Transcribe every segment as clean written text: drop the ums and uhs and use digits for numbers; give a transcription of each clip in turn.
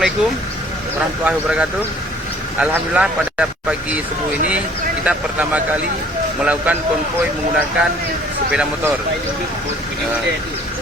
Assalamualaikum warahmatullahi wabarakatuh. Alhamdulillah pada pagi subuh ini kita pertama kali melakukan konvoi menggunakan sepeda motor.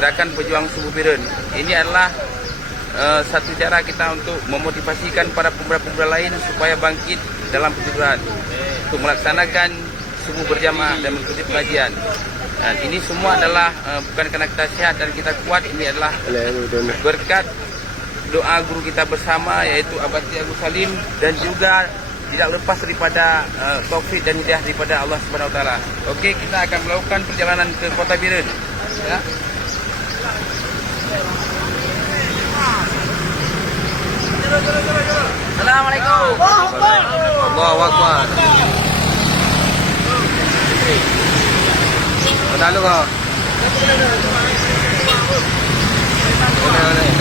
Gerakan Pejuang Subuh Birun. Ini adalah satu cara kita untuk memotivasikan para pemuda-pemuda lain supaya bangkit dalam perjuangan untuk melaksanakan subuh berjamaah dan mengikuti pengajian. Dan ini semua adalah bukan karena kita sehat dan kita kuat, ini adalah berkat doa guru kita bersama yaitu Abati Agus Salim, dan juga tidak lepas daripada taufik dan hidayah daripada Allah Subhanahu Wa Taala. Okey, kita akan melakukan perjalanan ke Kota Birun. Ya. Assalamualaikum. Allahu Akbar. Lalu kau. Boleh.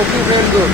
Okay, very good.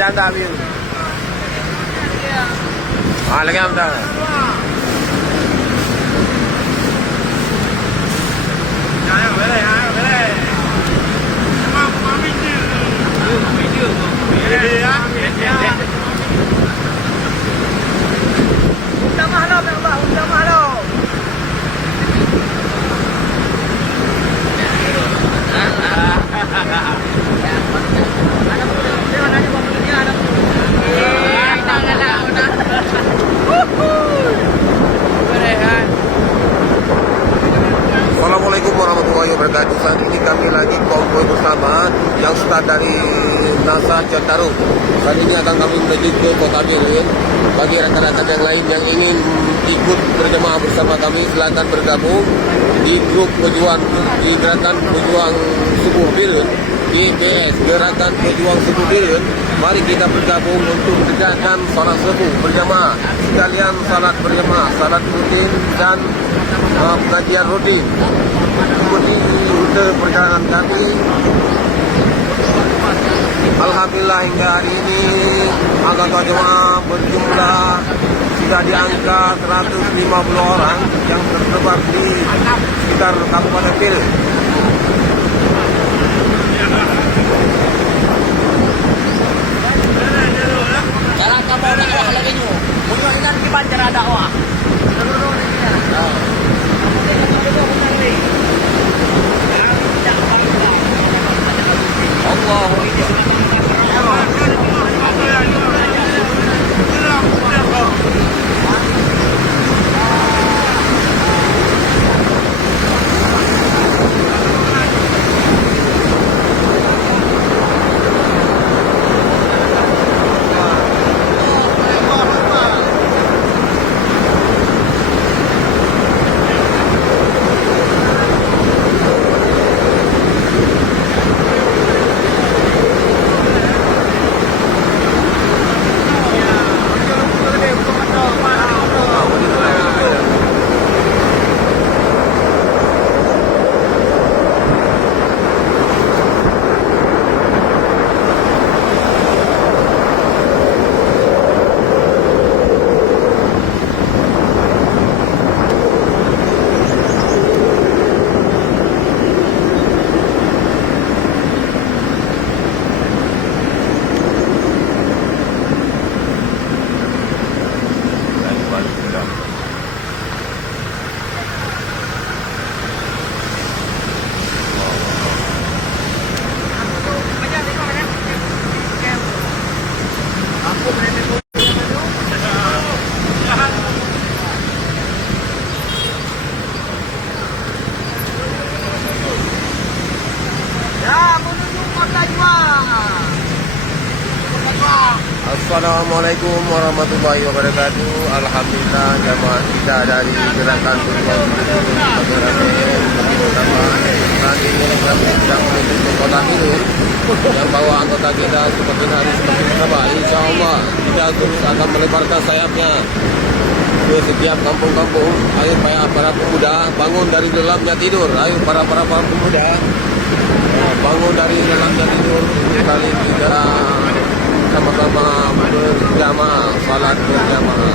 Jangan tak ambil. Lagi ambil. Assalamualaikum warahmatullahi wabarakatuh. Saat ini kami lagi konvoi bersama yang start dari NASA Citarum. Saat ini akan kami menuju ke Kota Birun. Bagi rakan-rakan yang lain yang ingin ikut berjemaah bersama kami, silakan bergabung di grup pejuang, di Gerakan Pejuang Subuh Birun, GPS, Gerakan Pejuang Subuh Birun. Mari kita bergabung untuk menegakkan salat subuh berjamaah, sekalian salat berjamaah, salat rutin dan pengajian rutin. memasuki rute perjalanan kami. Alhamdulillah hingga hari ini anggota jemaah berjumlah sudah di angka 150 orang yang tersebar di sekitar Kabupaten Pil. Jalan kamu nak lah lagi nyu. Munyo ingat di banjar ada wah. Assalamualaikum warahmatullahi wabarakatuh. Alhamdulillah jamaah kita dari gerakan Tujuan sedang menuju ke Kota Mirun yang bawa anggota kita semakin hari semakin bertambah. Insya Allah kita terus akan melebarkan sayapnya ke setiap kampung-kampung. Ayo para pemuda bangun dari dalamnya tidur. Ayo para pemuda bangun dari dalamnya tidur. Kali kita sama-sama berjamaah, salat berjamaah.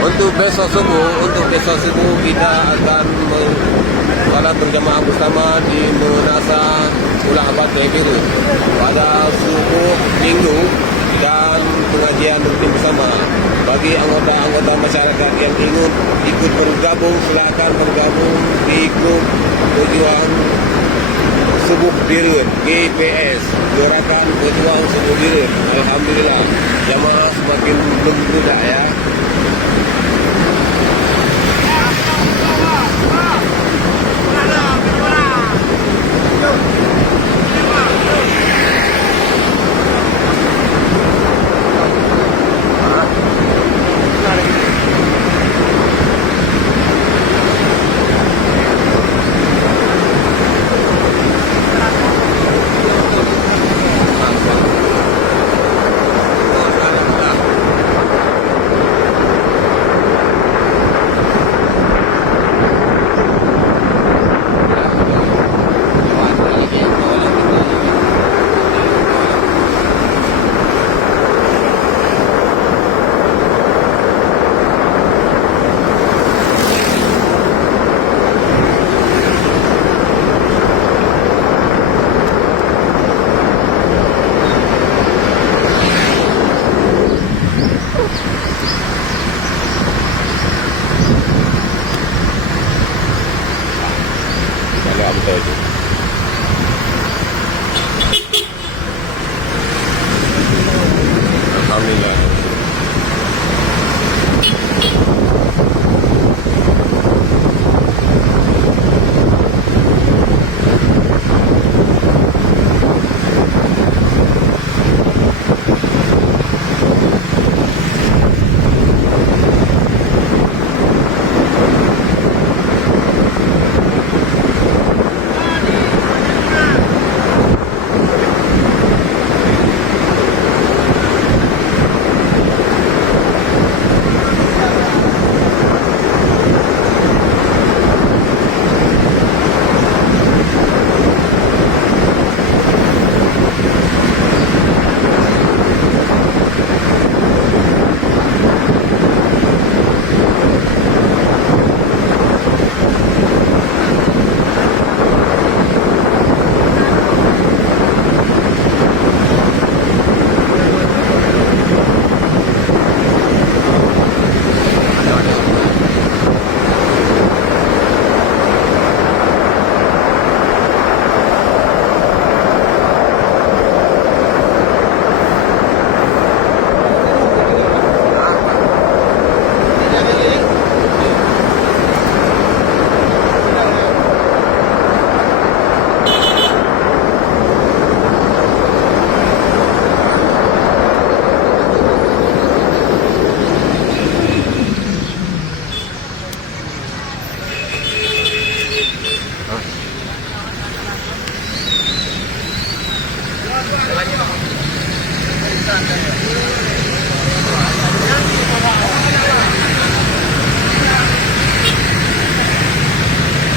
Untuk besok subuh kita akan salat berjamaah bersama di Menasa Pulau Abad Biru pada subuh Minggu dan pengajian rutin bersama. Bagi anggota-anggota masyarakat yang ingin ikut bergabung, silakan bergabung di grup Pejuang Subuh Birun, GPS, Gerakan Pejuang Subuh Birun. Alhamdulillah, jamaah semakin membludak ya.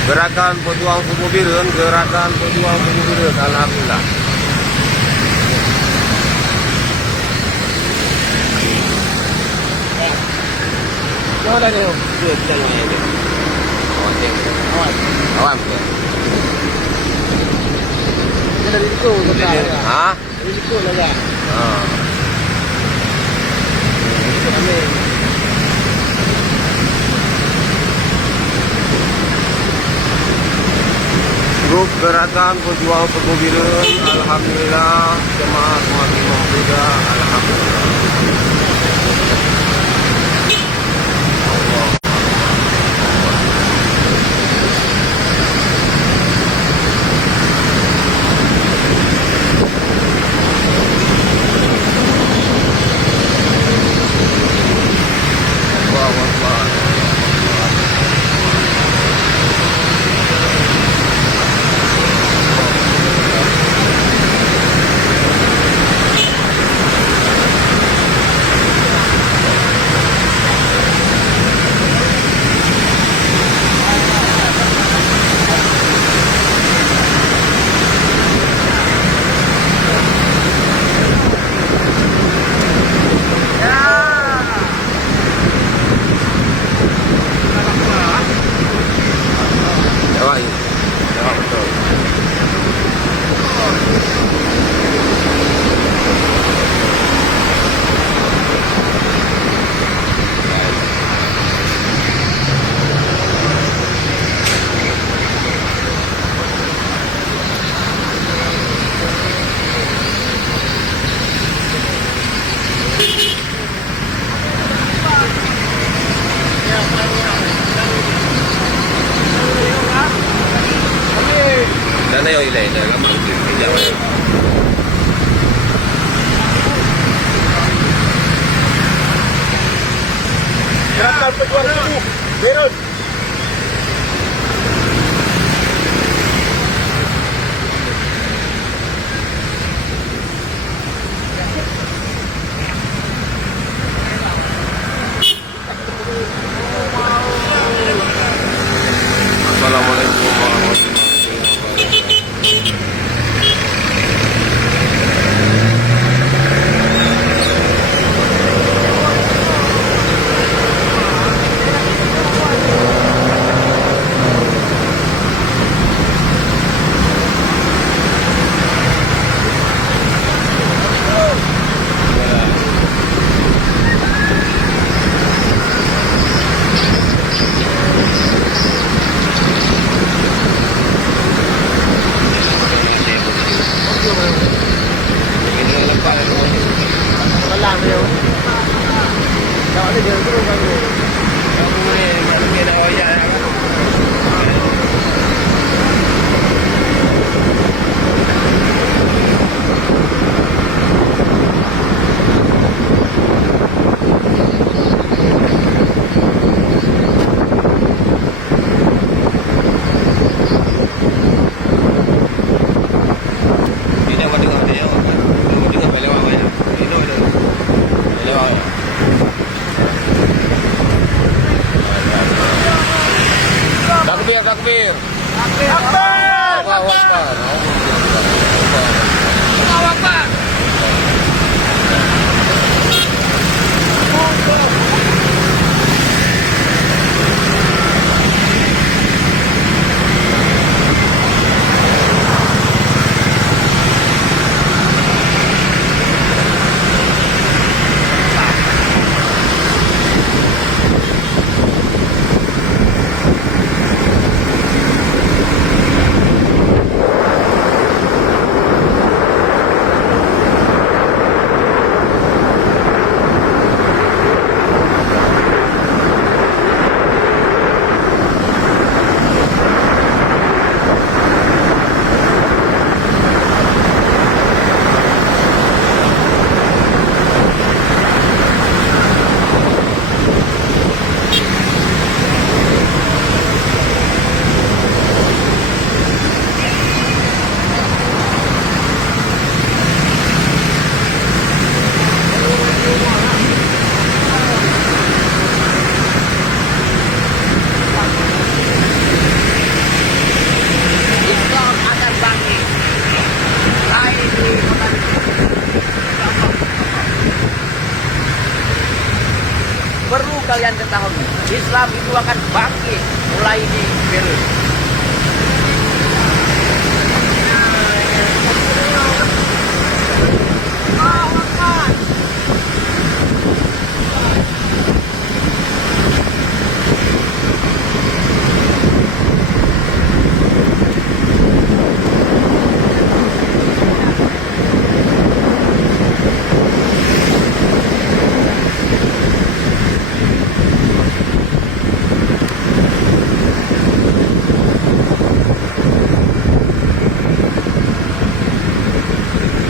Gerakan Pejuang Suku Birun, gerakan Pejuang Suku Birun, alhamdulillah. Mana dia? Dia jalan ni. Awam ke? Dia dari itu dekat. Ha? Dari itu lah. Ha. Grup Gerakan Pejuang Suku Birun, alhamdulillah jemaah semakin mempermudah, alhamdulillah. Sana yung ilay na gamang kaya. Gerakan Pejuang Suku Birun. Assalamualaikum warahmatullahi wabarakatuh. kalian ketahui, Islam itu akan bangkit mulai di Beirut.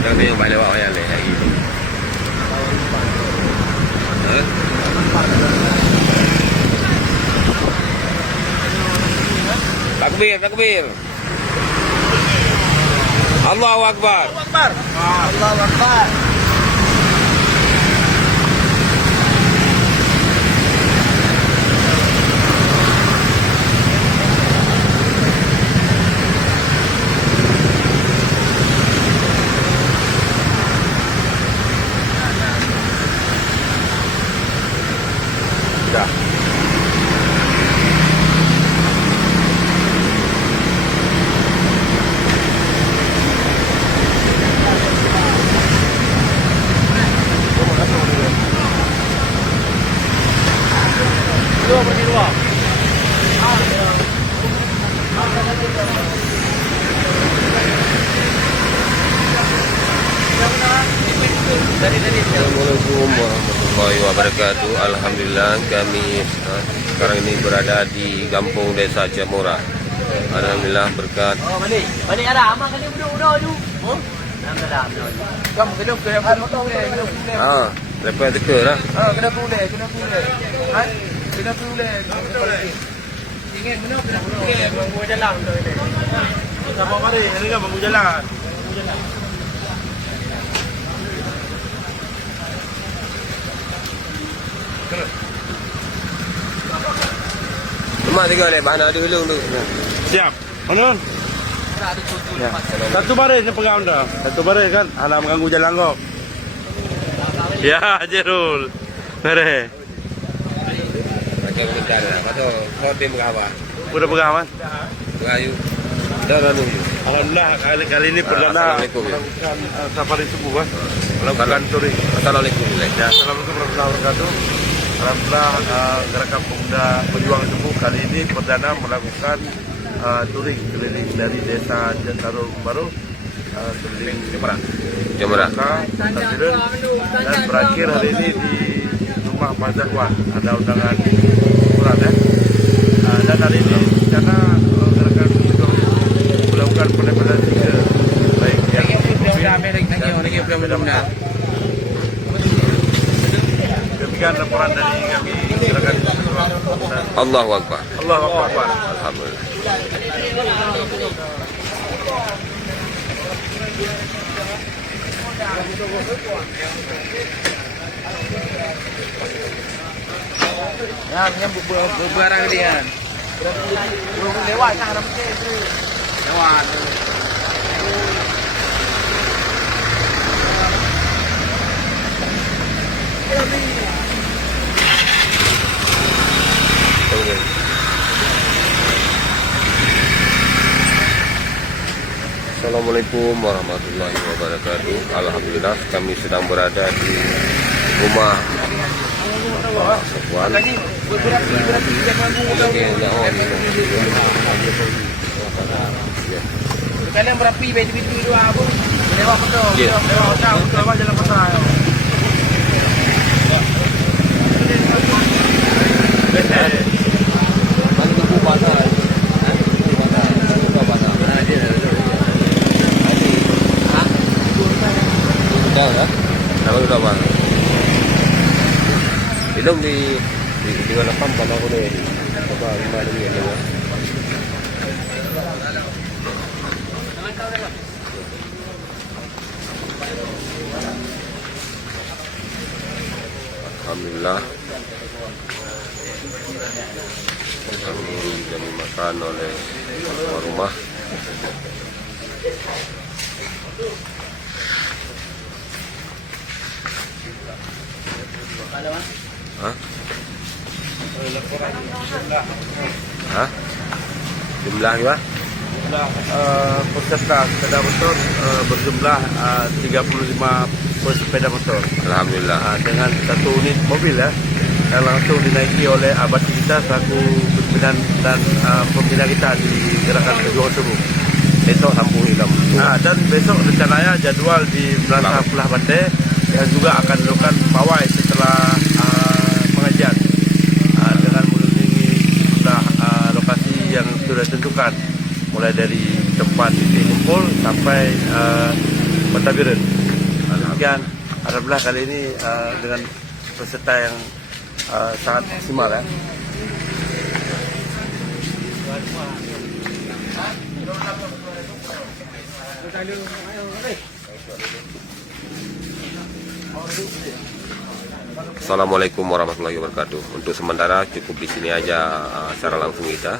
Tapi yang balik bawah yang lagi. Takbir, takbir. Allahu Akbar. Allahu Akbar. Dah. Assalamualaikum warahmatullahi wabarakatuh. Alhamdulillah kami sekarang ini berada di kampung Desa Jamura. Alhamdulillah berkat. Oh, balik. Balik ada. Amak kena duduk dulu. Oh? Alhamdulillah. Kamu kena pulih. Lepas teka lah. Kena pulih. Kena pulih. Ingat benar kena pulih. Bangku jalan tu ini. Sama mari, ini kan bangku jalan. Mak tengok ni mana dulu tu. Siap. Mana? Ya. Satu baris ni pegang dah. Satu baris kan. Alah mengganggu jalan kau. Ya, Jerul. Mari. Macam nikah lah. Patut kau tim berapa? Udah pegang kan? Berayu. Dah lalu. Alhamdulillah kali ini perdana Assalamualaikum. melakukan safari subuh kan. Melakukan touring. Assalamualaikum. Ya, Assalamualaikum warahmatullahi wabarakatuh. Alhamdulillah Gerakan Pemuda Pejuang Subuh kali ini perdana melakukan touring keliling dari Desa Jantarul Baru keliling Jamura. Tasirun, dan berakhir hari ini di rumah Pak Zakwan. Ada undangan kurang ya. Dan hari ini karena Gerakan Pejuang melakukan penembakan tiga baik yang demikian laporan dari kami Gerakan Pejuang dan Allahu Akbar. Allahu Akbar. Alhamdulillah. Ya, menyambut barang dia. Lewat kan ada mesti itu. Lewat. Assalamualaikum warahmatullahi wabarakatuh. Alhamdulillah kami sedang berada di rumah Pak Zakwan. Kalian berapi baju-baju dua pun. Lewat betul. Ya. Lewat jalan pasar. Mana tu pasar? Dah dah. Nama tu apa? Ilmu di mana pam pada aku ni. Apa mana ni ni? Alhamdulillah kami dimakan oleh rumah. Hah? Hah? Jumlah gimana? Jumlah peserta sepeda motor berjumlah 35 pesepeda motor. Alhamdulillah. Dengan satu unit mobil ya, yang langsung dinaiki oleh abad kita selaku pimpinan dan pembina kita di gerakan Pejuang Subuh. Besok sambung hitam. Dan besok rencananya jadwal di Plaza Pulah Bante yang juga akan dilakukan pawai setelah pengajian dengan mengunjungi lokasi yang sudah ditentukan, mulai dari tempat titik kumpul sampai Pentabiren. Demikian, alhamdulillah kali ini dengan peserta yang sangat maksimal ya. Assalamualaikum warahmatullahi wabarakatuh. Untuk sementara cukup di sini aja secara langsung kita.